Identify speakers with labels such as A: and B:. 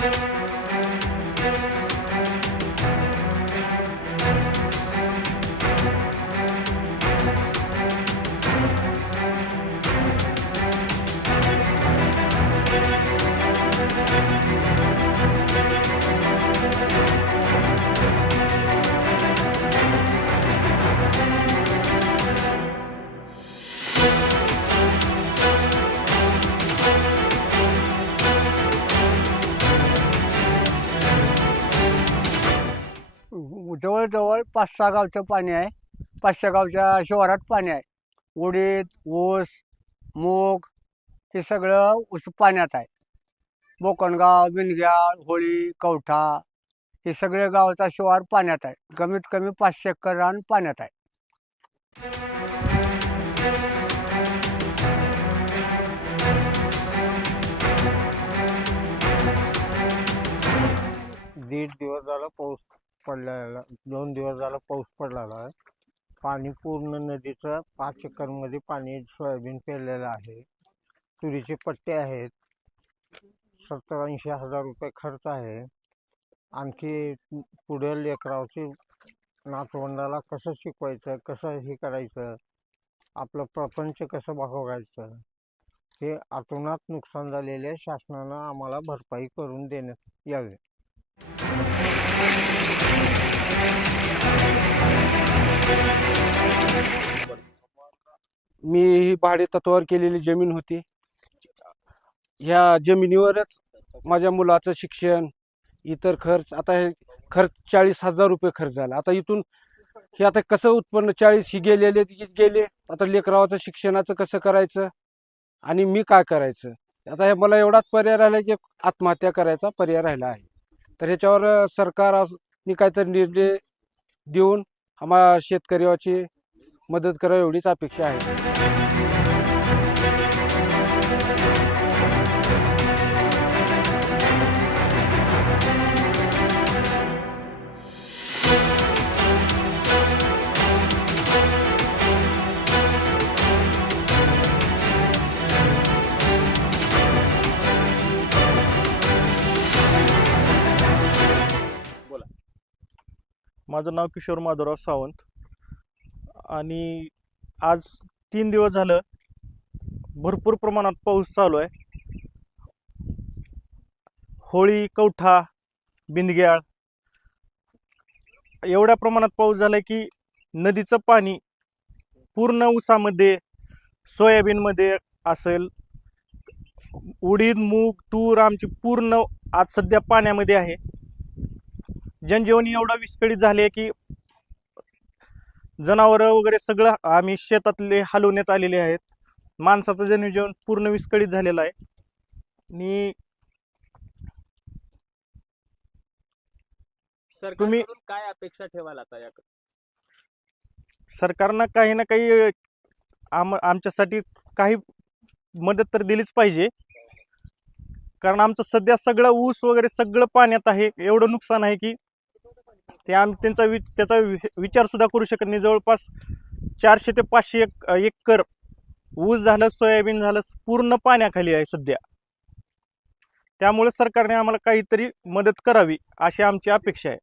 A: Thank you. जवळजवळ पाच सहा गावचं पाणी आहे. पाचशे गावच्या शिवारात पाणी आहे. उडीद ऊस मूग हे सगळं ऊस पाण्यात आहे. बोकणगाव विनग्याळ होळी कवठा हे सगळे गावचा शिवार पाण्यात आहे. कमीत कमी पाचशे एकर रान पाण्यात आहे.
B: दीड दिवस झाला पाऊस. पडलेला दोन दिवस झाला पाऊस पडलेला आहे. पाणी पूर्ण नदीचं पाच एकरमध्ये पाणी सोयाबीन पेरलेलं आहे. तुरीचे पट्टे आहेत. सत्तर ऐंशी हजार रुपये खर्च आहे. आणखी पुढे लेकरावची नातवंडाला कसं शिकवायचं कसं हे करायचं आपलं प्रपंच कसं भागवायचं हे अतोनात नुकसान झालेले शासनानं आम्हाला भरपाई करून देण्यात यावे.
C: मी ही भाडे तत्वावर केलेली जमीन होती. ह्या जमिनीवरच माझ्या मुलाचं शिक्षण इतर खर्च आता हे खर्च चाळीस हजार रुपये खर्च झाला. आता इथून हे आता कसं उत्पन्न चाळीस ही गेलेले ती गेले. आता लेकरावाचं शिक्षणाचं कसं करायचं? आणि मी काय करायचं? आता हे मला एवढाच पर्याय राहिला की आत्महत्या करायचा पर्याय राहिला आहे. तर ह्याच्यावर अं, सरकार काहीतरी निर्णय देऊन आम्हा शेतकऱ्याची मदत करावी एवढीच अपेक्षा आहे.
D: माझं नाव किशोर माधवराव सावंत. आणि आज तीन दिवस झालं भरपूर प्रमाणात पाऊस चालू आहे. होळी कवठा बिंदग्याळ एवढ्या प्रमाणात पाऊस झाला की नदीचं पाणी पूर्ण ऊसामध्ये सोयाबीनमध्ये असेल. उडीद मूग तूर आमची पूर्ण आज सध्या पाण्यामध्ये आहे. जनजीवनी एवढं विस्कळीत झाले की जनावरं वगैरे सगळं आम्ही शेतातले हलवण्यात आलेले आहेत. माणसाचं जनजीवन पूर्ण विस्कळीत झालेलं आहे. आणि तुम्ही-
E: काय अपेक्षा ठेवाल आता या
D: सरकारनं काही ना काही आम आमच्यासाठी काही मदत तर दिलीच पाहिजे. कारण आमचं सध्या सगळं ऊस वगैरे सगळं पाण्यात आहे. एवढं नुकसान आहे की ते आम त्यांचा वि त्याचा विचारसुद्धा करू शकत नाही. जवळपास चारशे ते पाचशे एक एकर ऊस झालं सोयाबीन झालं पूर्ण पाण्याखाली आहे सध्या. त्यामुळे सरकारने आम्हाला काहीतरी मदत करावी अशी आमची अपेक्षा आहे.